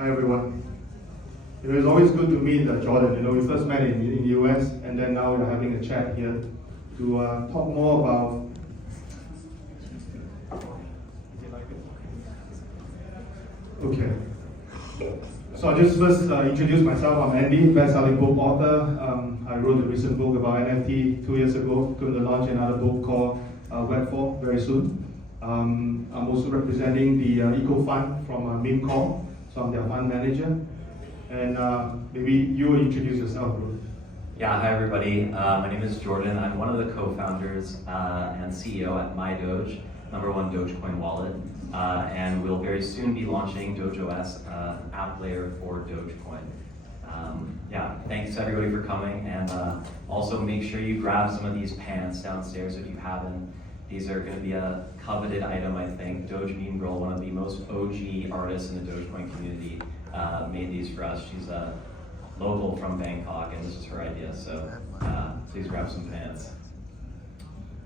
Hi everyone. It's always good to meet Jordan. We first met in the US, and then now we're having a chat here to talk more about. Okay. So I'll just first introduce myself. I'm Andy, best-selling book author. I wrote a recent book about NFT 2 years ago. Going to launch another book called Web4 very soon. I'm also representing the Eco Fund from Memecore, so I'm their fund manager. And maybe you will introduce yourself, bro. Yeah, hi everybody. My name is Jordan. I'm one of the co-founders and CEO at MyDoge, #1 Dogecoin wallet. And we'll very soon be launching DogeOS, an app layer for Dogecoin. Yeah, thanks everybody for coming, and also make sure you grab some of these pants downstairs if you haven't. These are going to be a coveted item, I think. Doge Meme Girl, one of the most OG artists in the Dogecoin community, made these for us. She's a local from Bangkok, and this is her idea, so please grab some pants.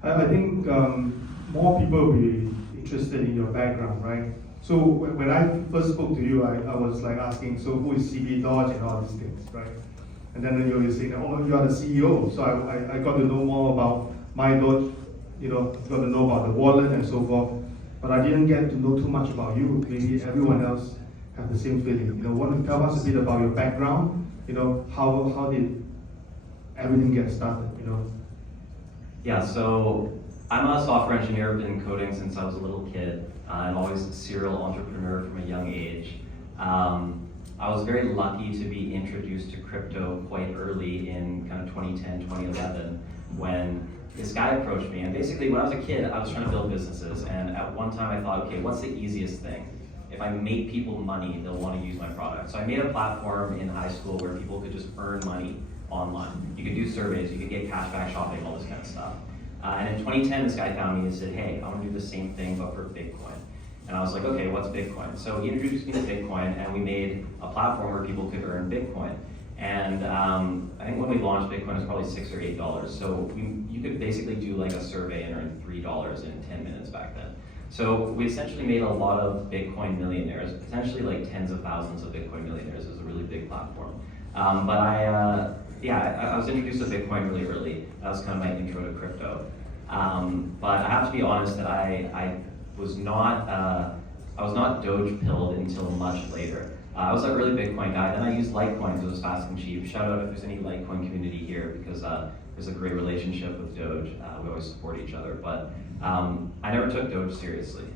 I think more people will be interested in your background, right? So when I first spoke to you, I was like asking, so who is CD Doge and all these things, right? And then you were saying, oh, you are the CEO. So I got to know more about MyDoge, got to know about the wallet and so forth. But I didn't get to know too much about you. Maybe everyone else have the same feeling. Want to tell us a bit about your background? How did everything get started? Yeah, so I'm a software engineer. I've been coding since I was a little kid. I'm always a serial entrepreneur from a young age. I was very lucky to be introduced to crypto quite early in kind of 2010, 2011, when this guy approached me. And basically, when I was a kid, I was trying to build businesses. And at one time, I thought, okay, what's the easiest thing? If I make people money, they'll want to use my product. So I made a platform in high school where people could just earn money online. You could do surveys, you could get cashback shopping, all this kind of stuff. And in 2010, this guy found me and said, hey, I want to do the same thing, but for Bitcoin. And I was like, okay, what's Bitcoin? So he introduced me to Bitcoin, and we made a platform where people could earn Bitcoin. And I think when we launched, Bitcoin was probably $6 or $8. So you could basically do like a survey and earn $3 in 10 minutes back then. So we essentially made a lot of Bitcoin millionaires, potentially like tens of thousands of Bitcoin millionaires. It was a really big platform. But I was introduced to Bitcoin really early. That was kind of my intro to crypto. But I have to be honest that I was not Doge pilled until much later. I was an early Bitcoin guy. Then I used Litecoin because it was fast and cheap. Shout out if there's any Litecoin community here, because there's a great relationship with Doge. We always support each other. But I never took Doge seriously.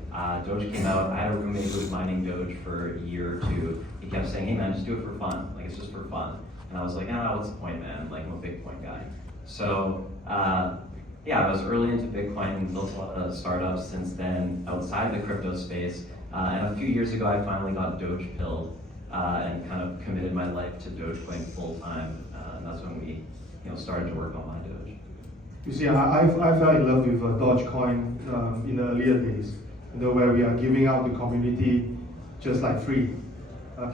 Doge came out. I had a roommate who was mining Doge for a year or two. He kept saying, hey man, just do it for fun. Like, it's just for fun. And I was like, what's the point, man? Like, I'm a Bitcoin guy. So I was early into Bitcoin and built a lot of startups since then outside the crypto space. And a few years ago, I finally got Doge pilled and kind of committed my life to Dogecoin full time. And that's when we started to work on MyDoge. You see, I fell in love with DogeCoin in the earlier days, where we are giving out the community just like free.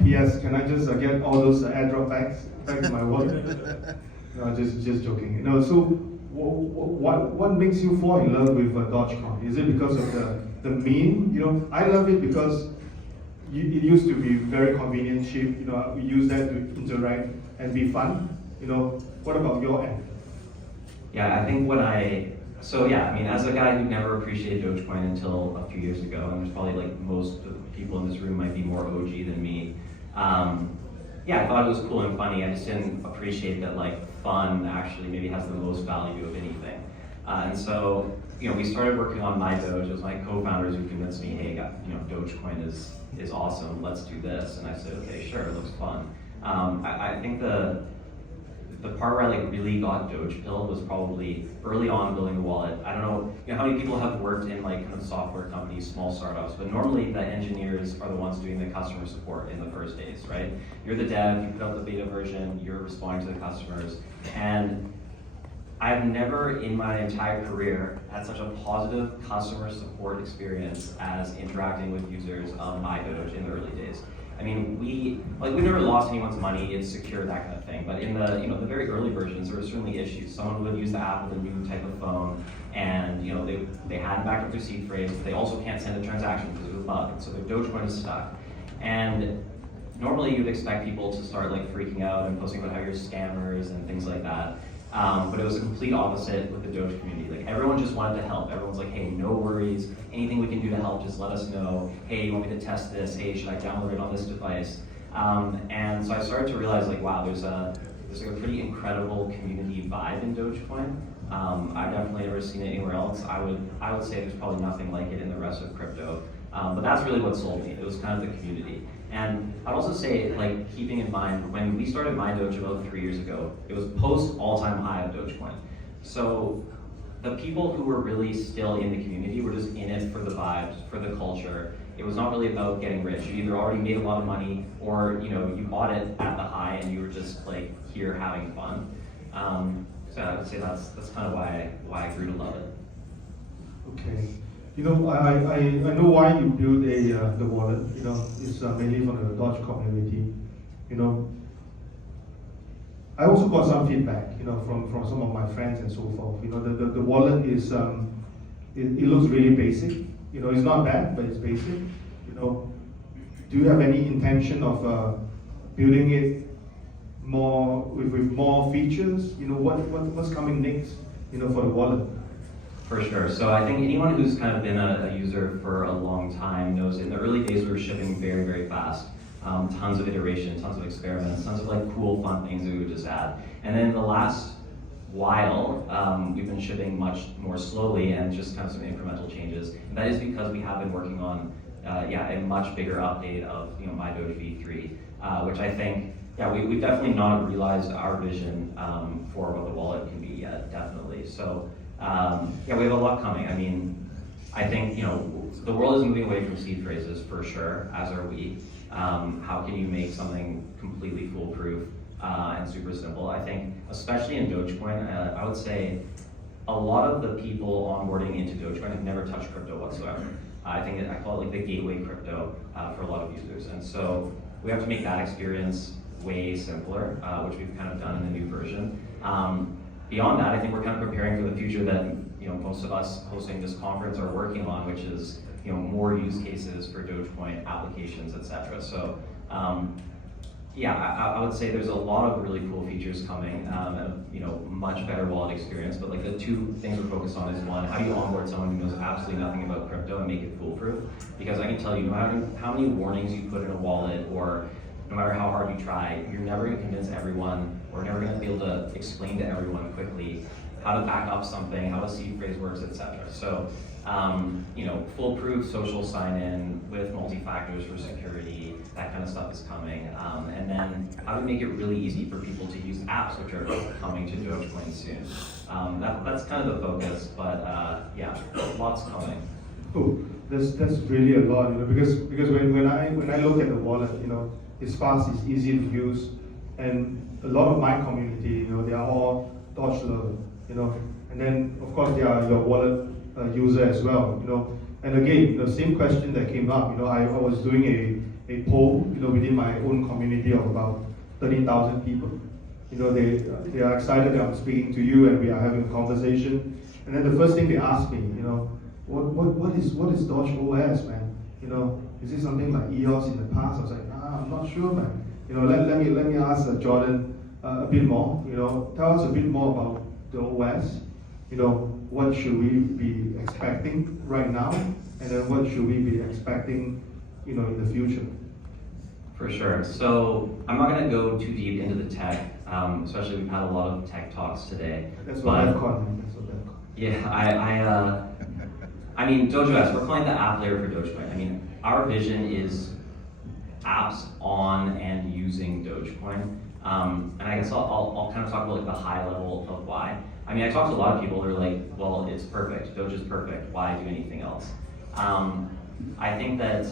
P.S. Can I just get all those airdrop back to my wallet? No, just joking. So what makes you fall in love with DogeCoin? Is it because of the meme? I love it because it used to be very convenient, cheap. We use that to interact and be fun. What about your end? Yeah, I think as a guy who never appreciated Dogecoin until a few years ago, and there's probably like most of the people in this room might be more OG than me. I thought it was cool and funny. I just didn't appreciate that like fun actually maybe has the most value of anything. And so we started working on MyDoge. It was my co-founders who convinced me, hey, Dogecoin is awesome. Let's do this. And I said, okay, sure, it looks fun. I think the part where I really got Doge pilled was probably early on building the wallet. I don't know, how many people have worked in like kind of software companies, small startups, but normally the engineers are the ones doing the customer support in the first days, right? You're the dev, you put out the beta version, you're responding to the customers, and I've never in my entire career had such a positive customer support experience as interacting with users on MyDoge in the early days. I mean, we never lost anyone's money, it's secure, that kind of thing. But in the very early versions, there were certainly issues. Someone would use the app with a new type of phone, and they hadn't backed up their seed phrase, but they also can't send a transaction because it was bugged, so their Dogecoin is stuck. And normally you'd expect people to start like freaking out and posting about how you're scammers and things like that. But it was a complete opposite with the Doge community. Like everyone just wanted to help. Everyone's like, hey, no worries. Anything we can do to help, just let us know. Hey, you want me to test this? Hey, should I download it on this device? And so I started to realize like, wow, there's like a pretty incredible community vibe in Dogecoin. I've definitely never seen it anywhere else. I would say there's probably nothing like it in the rest of crypto. But that's really what sold me. It was kind of the community. And I'd also say, like, keeping in mind, when we started MyDoge about 3 years ago, it was post all-time high of Dogecoin. So the people who were really still in the community were just in it for the vibes, for the culture. It was not really about getting rich. You either already made a lot of money, or you bought it at the high and you were just like here having fun. So I would say that's kind of why I grew to love it. Okay. I know why you built the wallet. It's mainly for the Doge community. I also got some feedback, from some of my friends and so forth. The wallet is it looks really basic. It's not bad, but it's basic. Do you have any intention of building it more with more features? What's coming next? For the wallet. For sure. So I think anyone who's kind of been a user for a long time knows in the early days we were shipping very, very fast. Tons of iteration, tons of experiments, tons of like cool, fun things that we would just add. And then the last while, we've been shipping much more slowly and just kind of some incremental changes. And that is because we have been working on, a much bigger update of MyDoge v3, which I think, we've definitely not realized our vision for what the wallet can be yet, definitely. So. We have a lot coming. I mean, I think, the world is moving away from seed phrases for sure, as are we. How can you make something completely foolproof and super simple? I think, especially in Dogecoin, I would say a lot of the people onboarding into Dogecoin have never touched crypto whatsoever. I call it like the gateway crypto for a lot of users. And so we have to make that experience way simpler, which we've kind of done in the new version. Beyond that, I think we're kind of preparing for the future that most of us hosting this conference are working on, which is more use cases for Dogecoin applications, etc. So I would say there's a lot of really cool features coming, and much better wallet experience. But like the two things we're focused on is one, how do you onboard someone who knows absolutely nothing about crypto and make it foolproof? Because I can tell you, no matter how many warnings you put in a wallet, or no matter how hard you try, you're never going to convince everyone, or never going to be able to explain to everyone quickly how to back up something, how a seed phrase works, etc. So, foolproof social sign-in with multi-factors for security, that kind of stuff is coming. And then how to make it really easy for people to use apps, which are coming to Dogecoin soon. That's kind of the focus, but lots coming. Oh, that's really a lot, because when I look at the wallet, it's fast, it's easy to use, and a lot of my community, they are all Doge lovers, and then of course they are your wallet user as well, And again, the same question that came up, I was doing a poll, within my own community of about 30,000 people. They are excited that I'm speaking to you and we are having a conversation. And then the first thing they asked me, what is DogeOS, man? Is it something like EOS in the past? I was like, I'm not sure, man. Let me ask Jordan a bit more. Tell us a bit more about the OS. What should we be expecting right now, and then what should we be expecting, in the future? For sure. So I'm not going to go too deep into the tech, especially we've had a lot of tech talks today. That's what I've called. Yeah, I mean, DogeOS, we're calling the app layer for Dogecoin. I mean, our vision is apps on and using Dogecoin. And I guess I'll kind of talk about like the high level of why. I mean, I talk to a lot of people who are like, well, it's perfect. Doge is perfect. Why do anything else? I think that,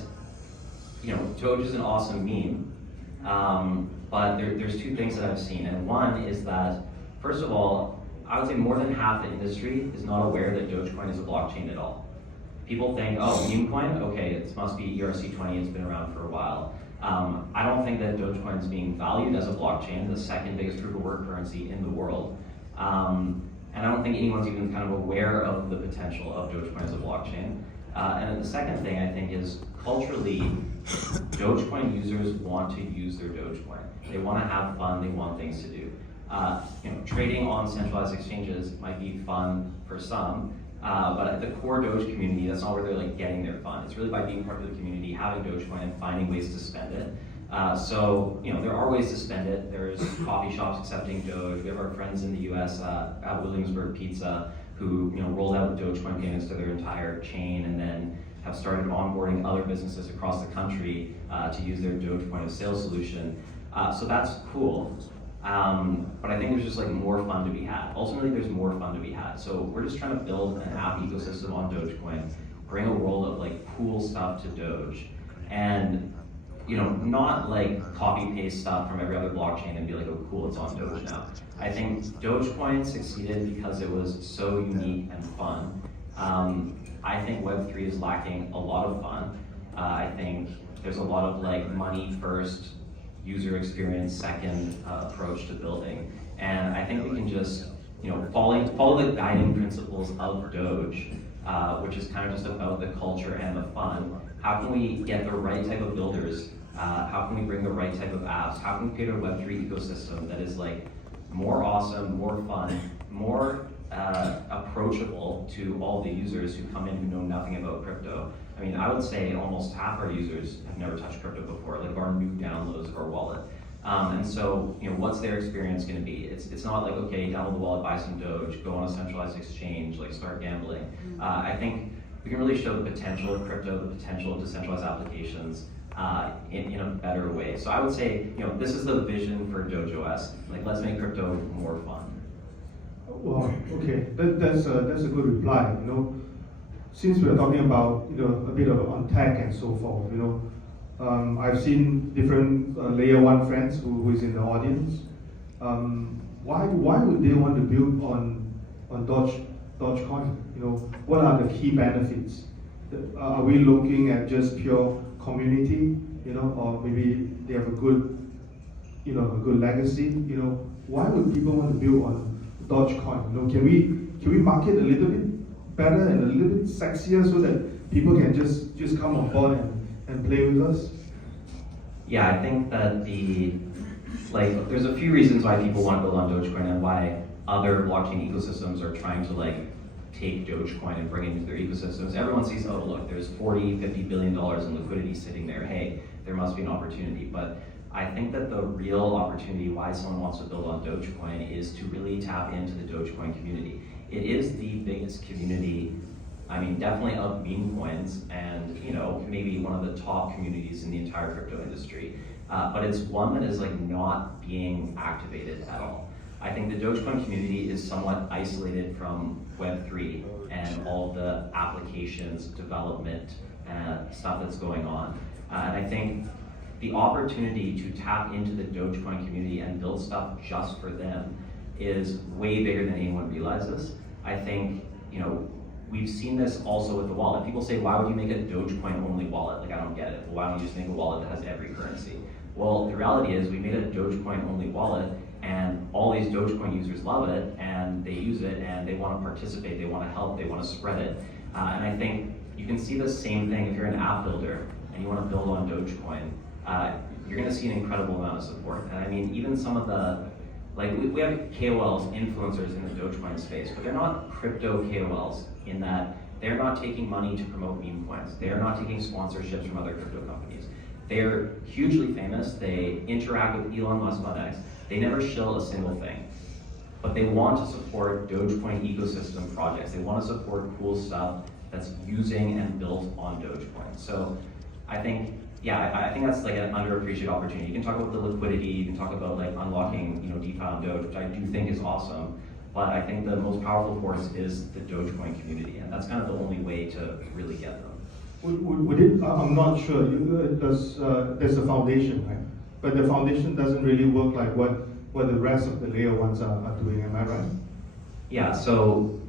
Doge is an awesome meme. But there's two things that I've seen. And one is that, first of all, I would say more than half the industry is not aware that Dogecoin is a blockchain at all. People think, oh, Memecoin, okay, it must be ERC20, it's been around for a while. I don't think that Dogecoin is being valued as a blockchain, the second biggest proof of work currency in the world. And I don't think anyone's even kind of aware of the potential of Dogecoin as a blockchain. And then the second thing I think is culturally, Dogecoin users want to use their Dogecoin. They want to have fun, they want things to do. Trading on centralized exchanges might be fun for some, but at the core Doge community, that's not where they're like getting their fun. It's really by being part of the community, having Dogecoin, and finding ways to spend it. So there are ways to spend it. There's coffee shops accepting Doge. We have our friends in the U.S. At Williamsburg Pizza who rolled out Dogecoin payments to their entire chain, and then have started onboarding other businesses across the country to use their Doge point of sale solution. So that's cool. But I think there's just like more fun to be had. Ultimately, there's more fun to be had. So we're just trying to build an app ecosystem on Dogecoin, bring a world of like cool stuff to Doge, and not like copy paste stuff from every other blockchain and be like, oh cool, it's on Doge now. I think Dogecoin succeeded because it was so unique and fun. I think Web3 is lacking a lot of fun. I think there's a lot of like money first, user experience second approach to building. And I think we can just follow the guiding principles of Doge, which is kind of just about the culture and the fun. How can we get the right type of builders? How can we bring the right type of apps? How can we create a Web3 ecosystem that is like more awesome, more fun, more approachable to all the users who come in who know nothing about crypto? I mean, I would say almost half our users have never touched crypto before, like our new downloads of our wallet. And so, what's their experience going to be? It's not like, okay, download the wallet, buy some Doge, go on a centralized exchange, like start gambling. I think we can really show the potential of crypto, the potential of decentralized applications in a better way. So I would say, this is the vision for DogeOS. Like, let's make crypto more fun. Well, okay, that's a good reply. Since we're talking about a bit of on tech and so forth, I've seen different layer one friends who is in the audience. Why would they want to build on Dogecoin? What are the key benefits? Are we looking at just pure community? Or maybe they have a good legacy? Why would people want to build on Dogecoin? Can we market a little bit better and a little bit sexier so that people can just come on board and play with us? Yeah, I think that there's a few reasons why people want to build on Dogecoin and why other blockchain ecosystems are trying to take Dogecoin and bring it into their ecosystems. Everyone sees, oh look, there's $40-50 billion in liquidity sitting there. Hey, there must be an opportunity. But I think that the real opportunity why someone wants to build on Dogecoin is to really tap into the Dogecoin community. It is the biggest community, I mean, definitely of meme coins, and maybe one of the top communities in the entire crypto industry. But it's one that is not being activated at all. I think the Dogecoin community is somewhat isolated from Web3 and all the applications, development, stuff that's going on. And I think the opportunity to tap into the Dogecoin community and build stuff just for them is way bigger than anyone realizes. I think, we've seen this also with the wallet. People say, why would you make a Dogecoin only wallet? I don't get it. Well, why don't you just make a wallet that has every currency? Well, the reality is we made a Dogecoin only wallet, and all these Dogecoin users love it, and they use it, and they want to participate, they want to help, they want to spread it. And I think you can see the same thing if you're an app builder and you want to build on Dogecoin. You're going to see an incredible amount of support. And I mean, even some of the, we have KOLs, influencers in the Dogecoin space, but they're not crypto KOLs in that they're not taking money to promote meme coins. They're not taking sponsorships from other crypto companies. They're hugely famous. They interact with Elon Musk on X. They never shill a single thing. But they want to support Dogecoin ecosystem projects. They want to support cool stuff that's using and built on Dogecoin. So I think, I think that's an underappreciated opportunity. You can talk about the liquidity, you can talk about unlocking DeFi on Doge, which I do think is awesome. But I think the most powerful force is the Dogecoin community, and that's kind of the only way to really get them. Would it? I'm not sure. There's a foundation, right? But the foundation doesn't really work like what the rest of the layer ones are doing. Am I right? Yeah. So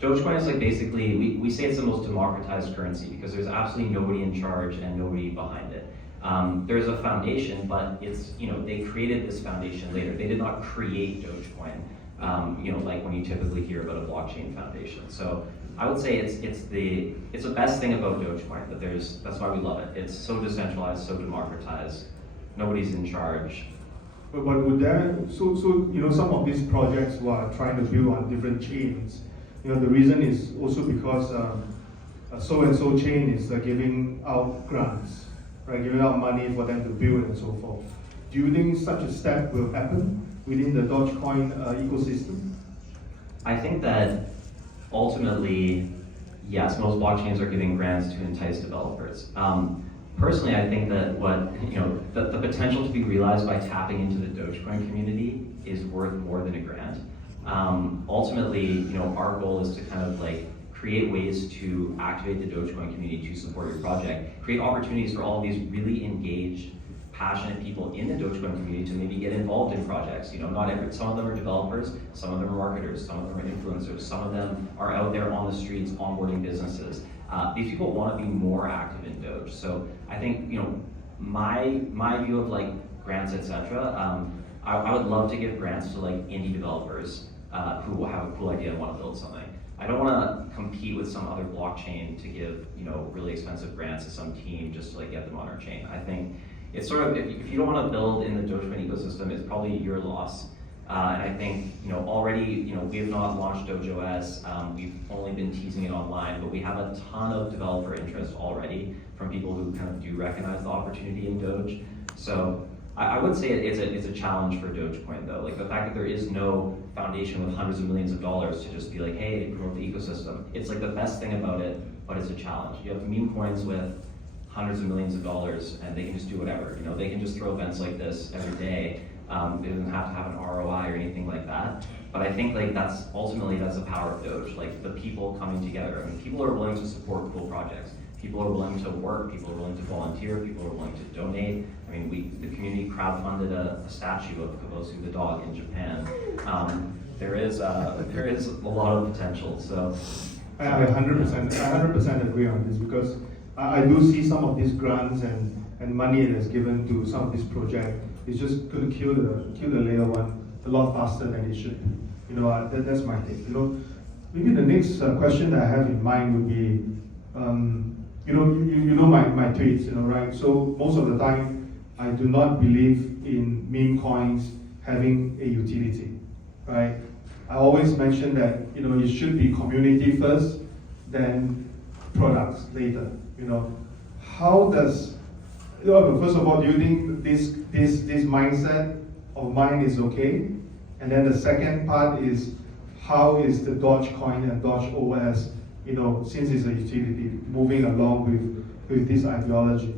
Dogecoin is basically, we say it's the most democratized currency because there's absolutely nobody in charge and nobody behind it. There's a foundation, but it's, they created this foundation later. They did not create Dogecoin, like when you typically hear about a blockchain foundation. So I would say it's the best thing about Dogecoin, that that's why we love it. It's so decentralized, so democratized. Nobody's in charge. But would there, so some of these projects who are trying to build on different chains, the reason is also because a so-and-so chain is giving out grants, right? Giving out money for them to build and so forth. Do you think such a step will happen within the Dogecoin ecosystem? I think that ultimately, yes, most blockchains are giving grants to entice developers. Personally, I think that the potential to be realized by tapping into the Dogecoin community is worth more than a grant. Ultimately, our goal is to kind of create ways to activate the Dogecoin community to support your project, create opportunities for all of these really engaged, passionate people in the Dogecoin community to maybe get involved in projects. Some of them are developers, some of them are marketers, some of them are influencers, some of them are out there on the streets onboarding businesses. These people want to be more active in Doge. So I think, my view of grants, etc. I would love to give grants to indie developers who have a cool idea and want to build something. I don't want to compete with some other blockchain to give really expensive grants to some team just to get them on our chain. I think it's sort of, if you don't want to build in the Dogecoin ecosystem, it's probably your loss. And I think, already, we have not launched DogeOS. We've only been teasing it online, but we have a ton of developer interest already from people who kind of do recognize the opportunity in Doge. So I would say it's a challenge for Dogecoin though. The fact that there is no foundation with hundreds of millions of dollars to just be hey, promote the ecosystem. It's the best thing about it, but it's a challenge. You have meme coins with hundreds of millions of dollars and they can just do whatever. They can just throw events like this every day. It doesn't have to have an ROI or anything like that. But I think that's the power of Doge, the people coming together. I mean, people are willing to support cool projects. People are willing to work, people are willing to volunteer, people are willing to donate. I mean, the community crowdfunded a statue of Kabosu the dog in Japan. There is a lot of potential. So I 100% agree on this, because I do see some of these grants and money that's given to some of these projects. It's just going to kill the layer one a lot faster than it should be. That's my take. Maybe the next question that I have in mind would be, my tweets, right? So most of the time, I do not believe in meme coins having a utility, right? I always mention that it should be community first, then products later. How does first of all, do you think this mindset of mine is okay? And then the second part is, how is the Dogecoin and DogeOS, since it's a utility, moving along with this ideology?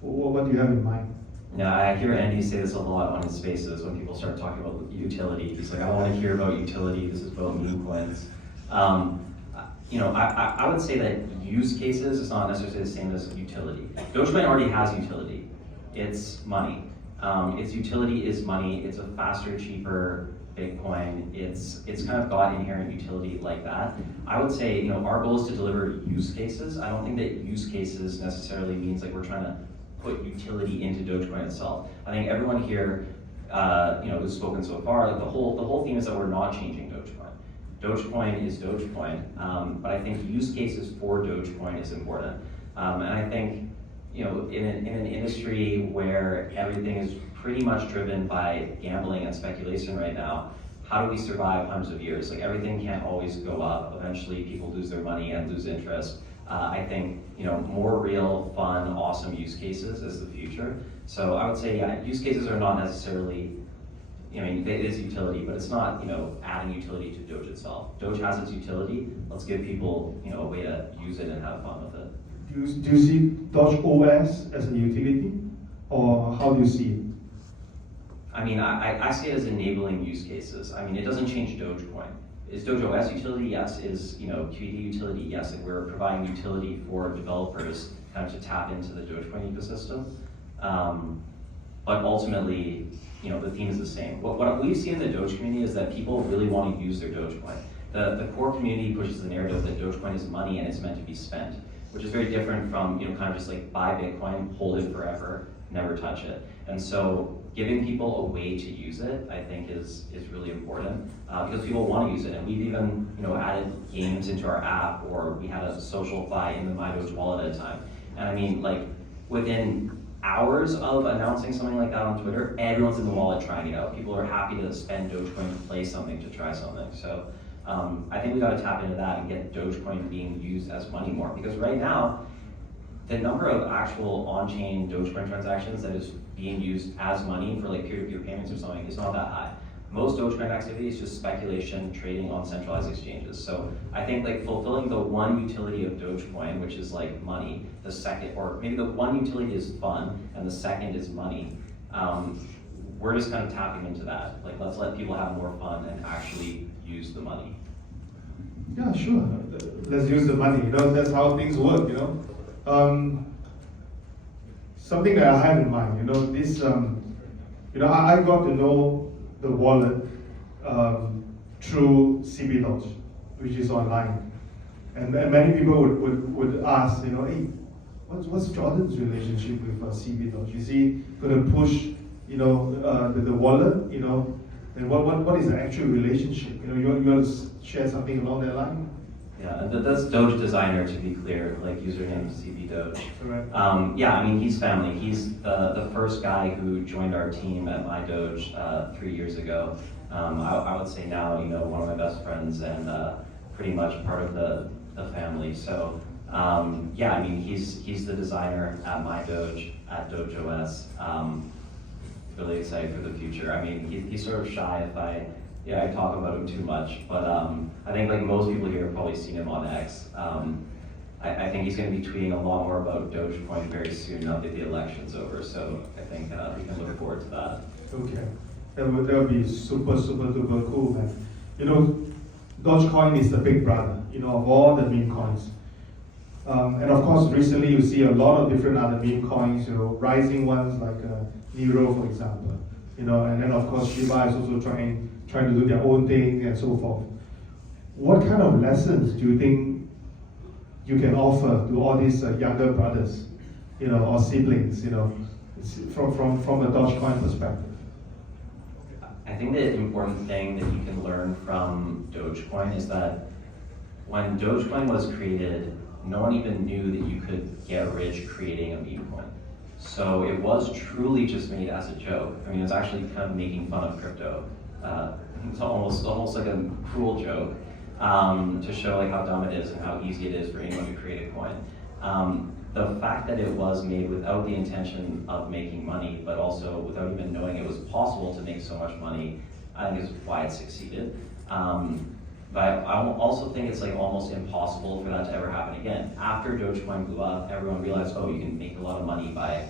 What do you have in mind? Yeah, I hear Andy say this a lot on his spaces when people start talking about utility. He's like, I don't want to hear about utility. This is about meme coins. I would say that use cases is not necessarily the same as utility. Dogecoin already has utility. It's money. Its utility is money. It's a faster, cheaper Bitcoin. It's kind of got inherent utility like that. I would say, our goal is to deliver use cases. I don't think that use cases necessarily means we're trying to put utility into Dogecoin itself. I think everyone here, who's spoken so far, the whole theme is that we're not changing Dogecoin. Dogecoin is Dogecoin, but I think use cases for Dogecoin is important. And I think, in an industry where everything is pretty much driven by gambling and speculation right now, how do we survive hundreds of years? Everything can't always go up. Eventually people lose their money and lose interest. I think, more real, fun, awesome use cases is the future. So I would say, yeah, use cases are not necessarily, it is utility, but it's not, adding utility to Doge itself. Doge has its utility. Let's give people, a way to use it and have fun with it. Do you see DogeOS as a utility, or how do you see it? I see it as enabling use cases. It doesn't change Dogecoin. Is DogeOS utility? Yes. Is QED utility? Yes. And we're providing utility for developers kind of to tap into the Dogecoin ecosystem. But ultimately, the theme is the same. What we've seen in the Doge community is that people really want to use their Dogecoin. The core community pushes the narrative that Dogecoin is money and it's meant to be spent. which is very different from kind of just like buy Bitcoin, hold it forever, never touch it. And so giving people a way to use it, I think is really important because people want to use it. And we've even added games into our app, or we had a social fi in the MyDoge wallet at a time. And I mean, like within hours of announcing something like that on Twitter, everyone's in the wallet trying it out. People are happy to spend Dogecoin to play something, to try something. So I think we got to tap into that and get Dogecoin being used as money more, because right now, the number of actual on-chain Dogecoin transactions that is being used as money for like peer-to-peer payments or something is not that high. Most Dogecoin activity is just speculation, trading on centralized exchanges. So I think like fulfilling the one utility of Dogecoin, which is like money, the second, or maybe the one utility is fun and the second is money. We're just kind of tapping into that. Like, let's let people have more fun and actually use the money. Yeah, sure. Let's use the money. That's how things work. Something that I have in mind. This. I got to know the wallet through CBDoge, which is online, and many people would ask, hey, what's Jordan's relationship with CBDoge? Is he going to push, the wallet, and what is the actual relationship? You want to share something along that line? Yeah, that's Doge designer, to be clear, like username CBDoge. Correct. Yeah, I mean, he's family. He's the first guy who joined our team at MyDoge 3 years ago. I would say now, one of my best friends and pretty much part of the family. So yeah, I mean, he's the designer at MyDoge, at DogeOS. Really excited for the future. I mean, he's sort of shy if I talk about him too much, but I think like most people here have probably seen him on X. I think he's going to be tweeting a lot more about Dogecoin very soon now that the election's over, so I think we can look forward to that. Okay, that would be super duper cool, man. Dogecoin is the big brother, of all the meme coins. And of course, recently you see a lot of different other meme coins, rising ones like Nero, for example. And then of course Shiba is also trying to do their own thing and so forth. What kind of lessons do you think you can offer to all these younger brothers, or siblings, from a Dogecoin perspective? I think the important thing that you can learn from Dogecoin is that when Dogecoin was created, no one even knew that you could get rich creating a meme coin. So it was truly just made as a joke. I mean, it's actually kind of making fun of crypto. It's almost like a cruel joke to show like how dumb it is and how easy it is for anyone to create a coin. The fact that it was made without the intention of making money, but also without even knowing it was possible to make so much money, I think is why it succeeded. But I also think it's like almost impossible for that to ever happen again. After Dogecoin blew up, everyone realized, oh, you can make a lot of money by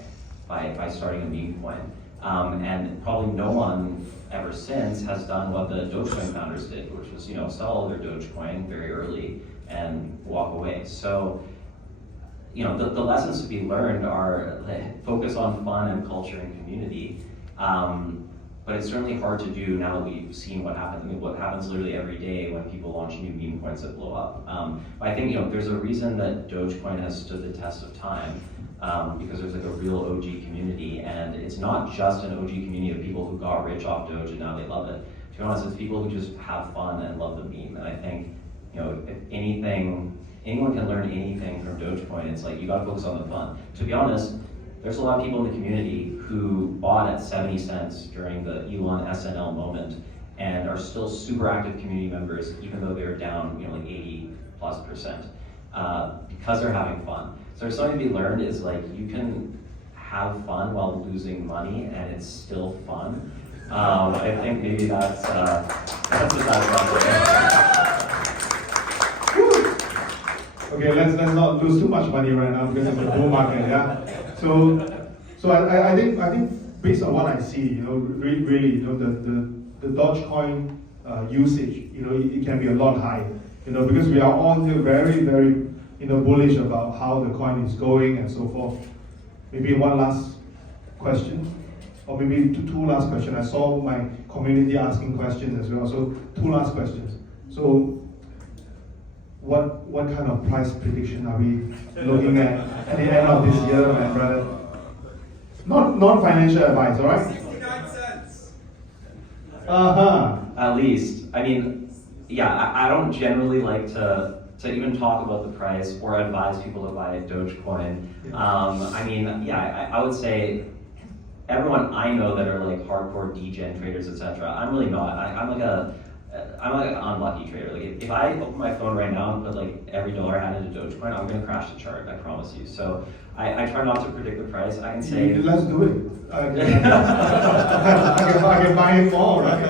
starting a meme coin. And probably no one ever since has done what the Dogecoin founders did, which was sell their Dogecoin very early and walk away. So the lessons to be learned are focus on fun and culture and community. But it's certainly hard to do now that we've seen what happens. I mean, what happens literally every day when people launch new meme coins that blow up. I think there's a reason that Dogecoin has stood the test of time because there's like a real OG community, and it's not just an OG community of people who got rich off Doge and now they love it. To be honest, it's people who just have fun and love the meme. And I think if anyone can learn anything from Dogecoin, it's like you got to focus on the fun. To be honest, there's a lot of people in the community who bought at 70 cents during the Elon SNL moment and are still super active community members, even though they're down, like 80+%, because they're having fun. So there's something to be learned is like you can have fun while losing money and it's still fun. I think maybe that's what that's Okay, let's not lose too much money right now because of the bull market, yeah. So I think based on what I see, really, the Dogecoin usage, it can be a lot higher, because we are all here very, very, bullish about how the coin is going and so forth. Maybe one last question, or maybe two last questions. I saw my community asking questions as well, so two last questions. So, what kind of price prediction are we looking at the end of this year, my brother? Not non-financial advice, all right? 69 cents. At least. I mean, yeah, I don't generally like to even talk about the price or advise people to buy Dogecoin. I mean, yeah, I would say everyone I know that are like hardcore degen traders, etc. I'm really not. I'm like an unlucky trader. Like if I open my phone right now and put like every dollar I had into Dogecoin, I'm gonna crash the chart. I promise you. So I try not to predict the price. I can say let's do it. I can buy it more, right?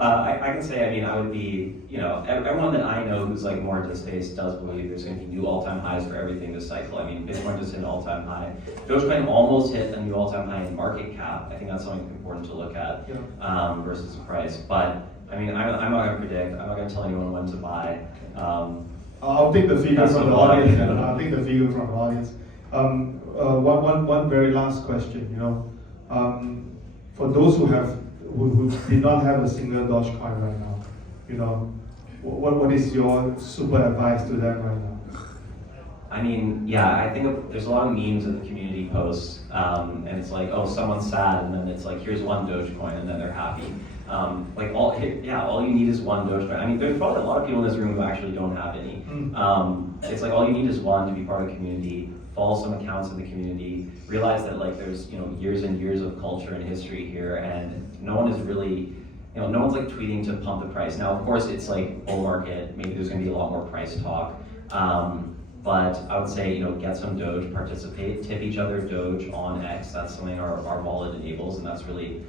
I can say, I mean, I would be, you know, everyone that I know who's like more into space does believe there's going to be new all-time highs for everything this cycle. I mean, Bitcoin just hit an all-time high. Dogecoin almost hit a new all-time high in market cap. I think that's something important to look at versus the price. But I mean, I'm not going to predict. I'm not going to tell anyone when to buy. I'll take the figure from the audience. I'll take the figure from the audience. One very last question. You know, for those who did not have a single Dogecoin right now, you know, what is your super advice to them right now? I mean, yeah, I think there's a lot of memes that the community posts, and it's like, oh, someone's sad, and then it's like, here's one Dogecoin, and then they're happy. Like all you need is one Dogecoin. I mean, there's probably a lot of people in this room who actually don't have any. It's like all you need is one to be part of the community. Follow some accounts in the community. Realize that like there's years and years of culture and history here, and no one is really, no one's like tweeting to pump the price. Now, of course, it's like bull market. Maybe there's going to be a lot more price talk. But I would say, get some Doge, participate, tip each other Doge on X. That's something our wallet enables, and that's really,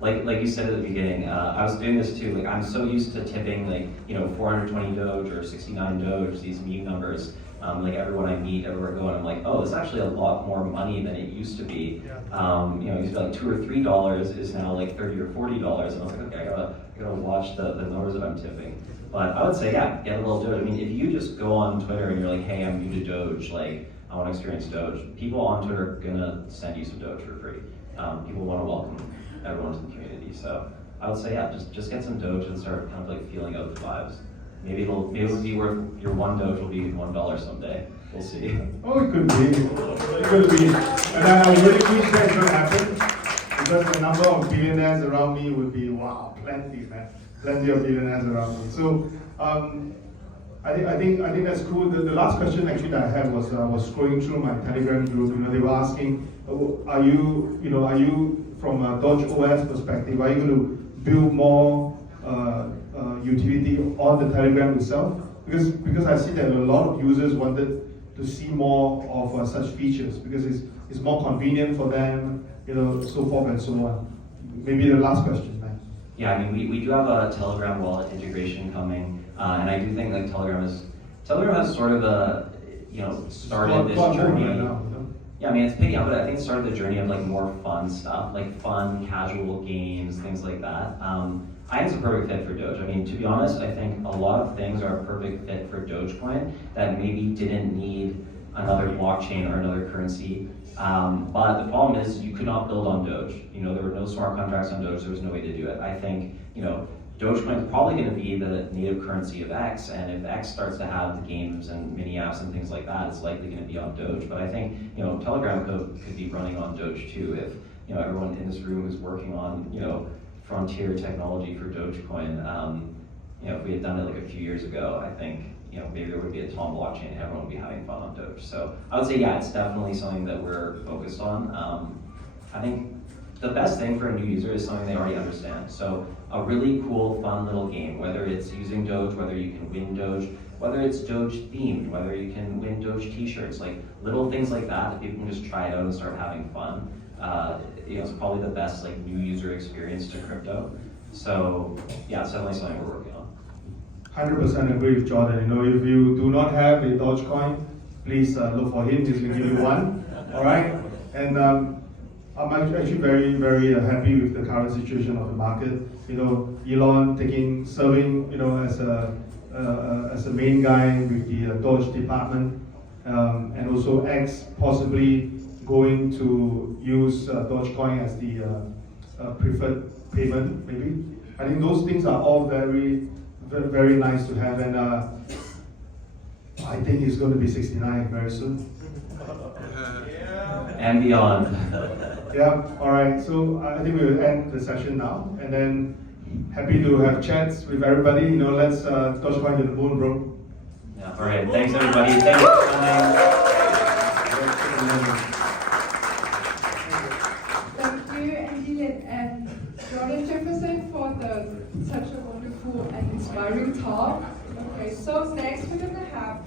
like you said at the beginning, I was doing this too. Like I'm so used to tipping 420 Doge or 69 Doge, these meme numbers. Like everyone I meet, everywhere I go, and I'm like, oh, it's actually a lot more money than it used to be. It used to be like $2 or $3, is now like $30 or $40, and I was like, okay, I gotta watch the numbers that I'm tipping. But I would say, yeah, get a little Doge. I mean, if you just go on Twitter and you're like, hey, I'm new to Doge, like I want to experience Doge, people on Twitter are gonna send you some Doge for free. People want to welcome everyone to the community, so I would say, yeah, just get some Doge and start kind of like feeling out the vibes. Maybe it'll be worth, your one Doge will be $1 someday. We'll see. Oh, it could be. It could be. And I really wish that could happen, because the number of billionaires around me would be, wow, plenty, man. Plenty of billionaires around me. So I think that's cool. The last question actually that I had was scrolling through my Telegram group. They were asking, are you from a DogeOS perspective, are you going to build more utility on the Telegram itself? Because I see that a lot of users wanted to see more of such features because it's more convenient for them, so forth and so on. Maybe the last question, man. Yeah, I mean, we do have a Telegram wallet integration coming, and I do think like Telegram has sort of started this journey. Right now, Yeah, I mean, it's picking up, but I think it started the journey of like more fun stuff, like fun, casual games, things like that. I think it's a perfect fit for Doge. I mean, to be honest, I think a lot of things are a perfect fit for Dogecoin that maybe didn't need another blockchain or another currency. But the problem is you could not build on Doge. There were no smart contracts on Doge. There was no way to do it. I think, Dogecoin is probably going to be the native currency of X, and if X starts to have the games and mini apps and things like that, it's likely going to be on Doge. But I think, Telegram could be running on Doge too if, everyone in this room is working on, frontier technology for Dogecoin. If we had done it like a few years ago, I think maybe there would be a ton blockchain and everyone would be having fun on Doge. So I would say, yeah, it's definitely something that we're focused on. I think the best thing for a new user is something they already understand. So a really cool, fun little game, whether it's using Doge, whether you can win Doge, whether it's Doge themed, whether you can win Doge t-shirts, like little things like that people can just try it out and start having fun. It's probably the best like new user experience to crypto. So yeah, it's definitely something we're working on. 100% agree with Jordan. If you do not have a Dogecoin, please look for him. He's going to give you one. All right. And I'm actually very, very happy with the current situation of the market. Elon serving, as a main guy with the Doge department, and also X possibly going to use Dogecoin as the preferred payment, maybe. I think those things are all very, very nice to have, and I think he's going to be 69 very soon. And beyond. Yeah, all right. So I think we will end the session now, and then happy to have chats with everybody. You know, let's Dogecoin to the moon, bro. Yeah, all right. Thanks, everybody. Thank you for coming. Thank you, Andy Lian and Jordan Jefferson, for such a wonderful and inspiring talk. Okay, so next we're gonna have